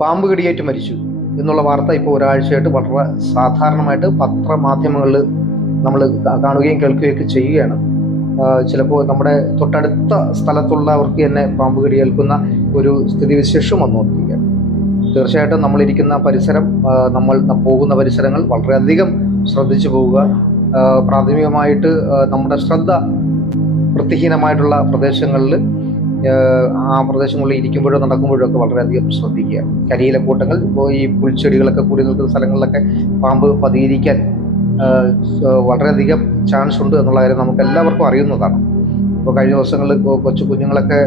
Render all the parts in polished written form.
പാമ്പ് കടിയേറ്റ് മരിച്ചു എന്നുള്ള വാർത്ത ഇപ്പോൾ ഒരാഴ്ചയായിട്ട് വളരെ സാധാരണമായിട്ട് പത്രമാധ്യമങ്ങളിൽ നമ്മൾ കാണുകയും കേൾക്കുകയൊക്കെ ചെയ്യുകയാണ്. ചിലപ്പോൾ നമ്മുടെ തൊട്ടടുത്ത സ്ഥലത്തുള്ളവർക്ക് തന്നെ പാമ്പ് കടിയേൽക്കുന്ന ഒരു സ്ഥിതിവിശേഷം വന്നുകൊണ്ടിരിക്കുകയാണ്. തീർച്ചയായിട്ടും നമ്മളിരിക്കുന്ന പരിസരം, നമ്മൾ പോകുന്ന പരിസരങ്ങൾ വളരെയധികം ശ്രദ്ധിച്ചു പോവുക. പ്രാഥമികമായിട്ട് നമ്മുടെ ശ്രദ്ധ വൃത്തിഹീനമായിട്ടുള്ള പ്രദേശങ്ങളിൽ, ആ പ്രദേശങ്ങളിൽ ഇരിക്കുമ്പോഴോ നടക്കുമ്പോഴോ ഒക്കെ വളരെയധികം ശ്രദ്ധിക്കുക. കരിയിലക്കൂട്ടങ്ങൾ, ഇപ്പോൾ ഈ പുൽച്ചെടികളൊക്കെ കൂടി നിൽക്കുന്ന സ്ഥലങ്ങളിലൊക്കെ പാമ്പ് പതിയിരിക്കാൻ വളരെയധികം ചാൻസ് ഉണ്ട് എന്നുള്ള കാര്യം നമുക്ക് എല്ലാവർക്കും അറിയുന്നതാണ്. ഇപ്പോൾ കഴിഞ്ഞ ദിവസങ്ങളിൽ കൊച്ചു കുഞ്ഞുങ്ങളൊക്കെ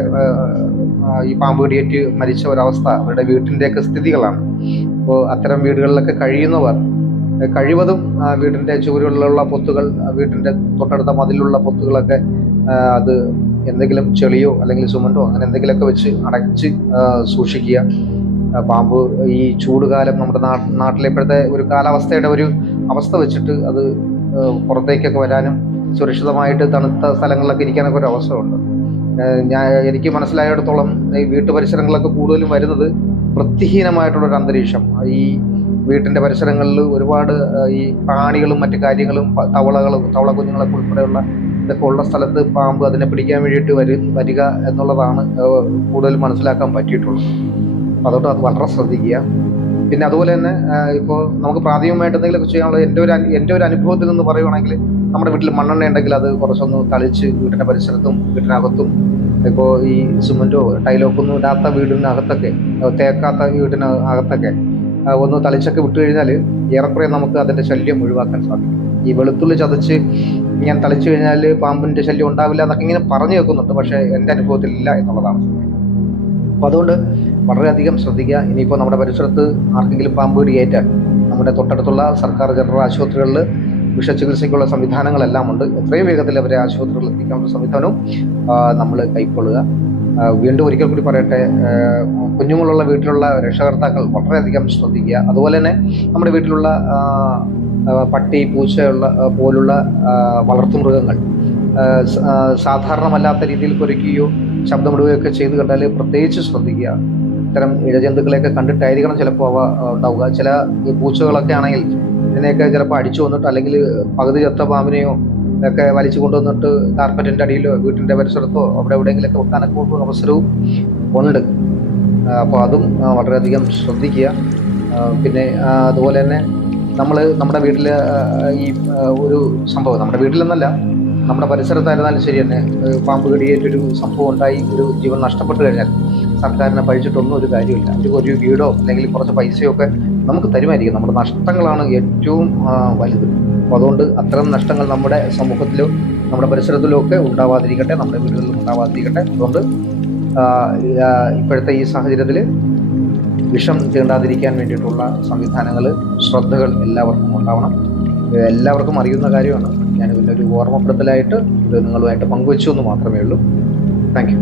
ഈ പാമ്പ് കടിയേറ്റ് മരിച്ച ഒരവസ്ഥ അവരുടെ വീട്ടിൻ്റെയൊക്കെ സ്ഥിതികളാണ്. അപ്പോൾ അത്തരം വീടുകളിലൊക്കെ കഴിയുന്നവർ കഴിവതും വീടിൻ്റെ ചുവരുകളിലുള്ള പൊത്തുകൾ, വീട്ടിൻ്റെ തൊട്ടടുത്ത മതിലുള്ള പൊത്തുകളൊക്കെ അത് എന്തെങ്കിലും ചെളിയോ അല്ലെങ്കിൽ സിമൻറ്റോ അങ്ങനെ എന്തെങ്കിലുമൊക്കെ വെച്ച് അടച്ച് സൂക്ഷിക്കുക. പാമ്പ് ഈ ചൂടുകാലം നമ്മുടെ നാട്ടിലെ ഇപ്പോഴത്തെ ഒരു കാലാവസ്ഥയുടെ ഒരു അവസ്ഥ വെച്ചിട്ട് അത് പുറത്തേക്കൊക്കെ വരാനും സുരക്ഷിതമായിട്ട് തണുത്ത സ്ഥലങ്ങളിലൊക്കെ ഇരിക്കാനൊക്കെ ഒരു അവസരമുണ്ട്. എനിക്ക് മനസ്സിലായിടത്തോളം ഈ വീട്ടുപരിസരങ്ങളിലൊക്കെ കൂടുതലും വരുന്നത് വൃത്തിഹീനമായിട്ടുള്ളൊരു അന്തരീക്ഷം. ഈ വീട്ടിൻ്റെ പരിസരങ്ങളിൽ ഒരുപാട് ഈ പ്രാണികളും മറ്റു കാര്യങ്ങളും, തവള കുഞ്ഞുങ്ങളൊക്കെ ഉൾപ്പെടെയുള്ള ഇതൊക്കെ ഉള്ള സ്ഥലത്ത് പാമ്പ് അതിനെ പിടിക്കാൻ വേണ്ടിയിട്ട് വരിക എന്നുള്ളതാണ് കൂടുതൽ മനസ്സിലാക്കാൻ പറ്റിയിട്ടുള്ളത്. അപ്പോൾ അതുകൊണ്ട് അത് വളരെ ശ്രദ്ധിക്കുക. പിന്നെ അതുപോലെ തന്നെ ഇപ്പോൾ നമുക്ക് പ്രാഥമികമായിട്ട് എന്തെങ്കിലുമൊക്കെ ചെയ്യാനുള്ളത് എൻ്റെ ഒരു അനുഭവത്തിൽ നിന്ന് പറയുവാണെങ്കിൽ, നമ്മുടെ വീട്ടിൽ മണ്ണെണ്ണ ഉണ്ടെങ്കിൽ അത് കുറച്ചൊന്ന് തളിച്ച് വീടിൻ്റെ പരിസരത്തും വീടിനകത്തും, ഇപ്പോൾ ഈ സിമൻറ്റോ ടൈലോ ഒന്നും ഇടാത്ത വീടിനകത്തൊക്കെ, തേക്കാത്ത വീടിനകത്തൊക്കെ ഒന്ന് തളിച്ചൊക്കെ വിട്ടു കഴിഞ്ഞാൽ ഏറെക്കുറെ നമുക്ക് അതിൻ്റെ ശല്യം ഒഴിവാക്കാൻ സാധിക്കും. ഈ വെളുത്തുള്ളി ചതച്ച് ഞാൻ തളിച്ചു കഴിഞ്ഞാൽ പാമ്പിൻ്റെ ശല്യം ഉണ്ടാവില്ല എന്നൊക്കെ ഇങ്ങനെ പറഞ്ഞു വെക്കുന്നുണ്ട്. പക്ഷേ എൻ്റെ അനുഭവത്തിൽ ഇല്ല എന്നുള്ളതാണ്. അപ്പോൾ അതുകൊണ്ട് വളരെയധികം ശ്രദ്ധിക്കുക. ഇനിയിപ്പോൾ നമ്മുടെ പരിസരത്ത് ആർക്കെങ്കിലും പാമ്പ് കടിയേറ്റാൽ നമ്മുടെ തൊട്ടടുത്തുള്ള സർക്കാർ ജനറൽ ആശുപത്രികളിൽ വിഷചികിത്സയ്ക്കുള്ള സംവിധാനങ്ങളെല്ലാം ഉണ്ട്. എത്രയും വേഗത്തിൽ അവരെ ആശുപത്രികളിൽ എത്തിക്കാനുള്ള സംവിധാനവും നമ്മൾ കൈക്കൊള്ളുക. വീണ്ടും ഒരിക്കൽ കൂടി പറയട്ടെ, കുഞ്ഞുങ്ങളുള്ള വീട്ടിലുള്ള രക്ഷകർത്താക്കൾ വളരെയധികം ശ്രദ്ധിക്കുക. അതുപോലെ തന്നെ നമ്മുടെ വീട്ടിലുള്ള പട്ടി, പൂച്ച പോലുള്ള വളർത്തുമൃഗങ്ങൾ സാധാരണമല്ലാത്ത രീതിയിൽ കുരയ്ക്കുകയോ ശബ്ദമിടുകയോ ഒക്കെ ചെയ്ത് കണ്ടാൽ പ്രത്യേകിച്ച് ശ്രദ്ധിക്കുക. ഇത്തരം ഇഴജന്തുക്കളെയൊക്കെ കണ്ടിട്ടായിരിക്കണം ചിലപ്പോൾ അവ ഉണ്ടാവുക. ചില പൂച്ചകളൊക്കെ ആണെങ്കിൽ ഇതിനെയൊക്കെ ചിലപ്പോൾ അടിച്ചു വന്നിട്ട്, അല്ലെങ്കിൽ പകുതി ചത്ത പാമ്പിനെയോ ഒക്കെ വലിച്ചു കൊണ്ടുവന്നിട്ട് കാർപ്പറ്റിൻ്റെ അടിയിലോ വീട്ടിൻ്റെ പരിസരത്തോ അവിടെ എവിടെയെങ്കിലൊക്കെ വെക്കാനൊക്കെ ഉള്ള അവസരവും ഉണ്ട്. അപ്പോൾ അതും വളരെയധികം ശ്രദ്ധിക്കുക. പിന്നെ അതുപോലെ തന്നെ നമ്മുടെ വീട്ടിൽ ഈ ഒരു സംഭവം, നമ്മുടെ വീട്ടിലെന്നല്ല നമ്മുടെ പരിസരത്തായിരുന്നാലും ശരി തന്നെ, പാമ്പ് കടിയേറ്റൊരു സംഭവം ഉണ്ടായി ഒരു ജീവൻ നഷ്ടപ്പെട്ടു കഴിഞ്ഞാൽ സർക്കാരിനെ പഴിച്ചിട്ടൊന്നും ഒരു കാര്യമില്ല. ഒരു വീടോ അല്ലെങ്കിൽ കുറച്ച് പൈസയോ ഒക്കെ നമുക്ക് തരുമായിരിക്കും. നമ്മുടെ നഷ്ടങ്ങളാണ് ഏറ്റവും വലുത്. അപ്പോൾ അതുകൊണ്ട് അത്തരം നഷ്ടങ്ങൾ നമ്മുടെ സമൂഹത്തിലോ നമ്മുടെ പരിസരത്തിലോ ഒക്കെ ഉണ്ടാവാതിരിക്കട്ടെ, നമ്മുടെ വീടുകളിലും ഉണ്ടാവാതിരിക്കട്ടെ. അതുകൊണ്ട് ഇപ്പോഴത്തെ ഈ സാഹചര്യത്തിൽ വിഷം തീണ്ടാതിരിക്കാൻ വേണ്ടിയിട്ടുള്ള സംവിധാനങ്ങൾ, ശ്രദ്ധകൾ എല്ലാവർക്കും ഉണ്ടാവണം. എല്ലാവർക്കും അറിയുന്ന കാര്യമാണ്. ഞാൻ പിന്നെ ഒരു ഓർമ്മപ്പെടുത്തലായിട്ട് ഇത് നിങ്ങളുമായിട്ട് പങ്കുവെച്ചു എന്ന് മാത്രമേ ഉള്ളൂ. Thank you.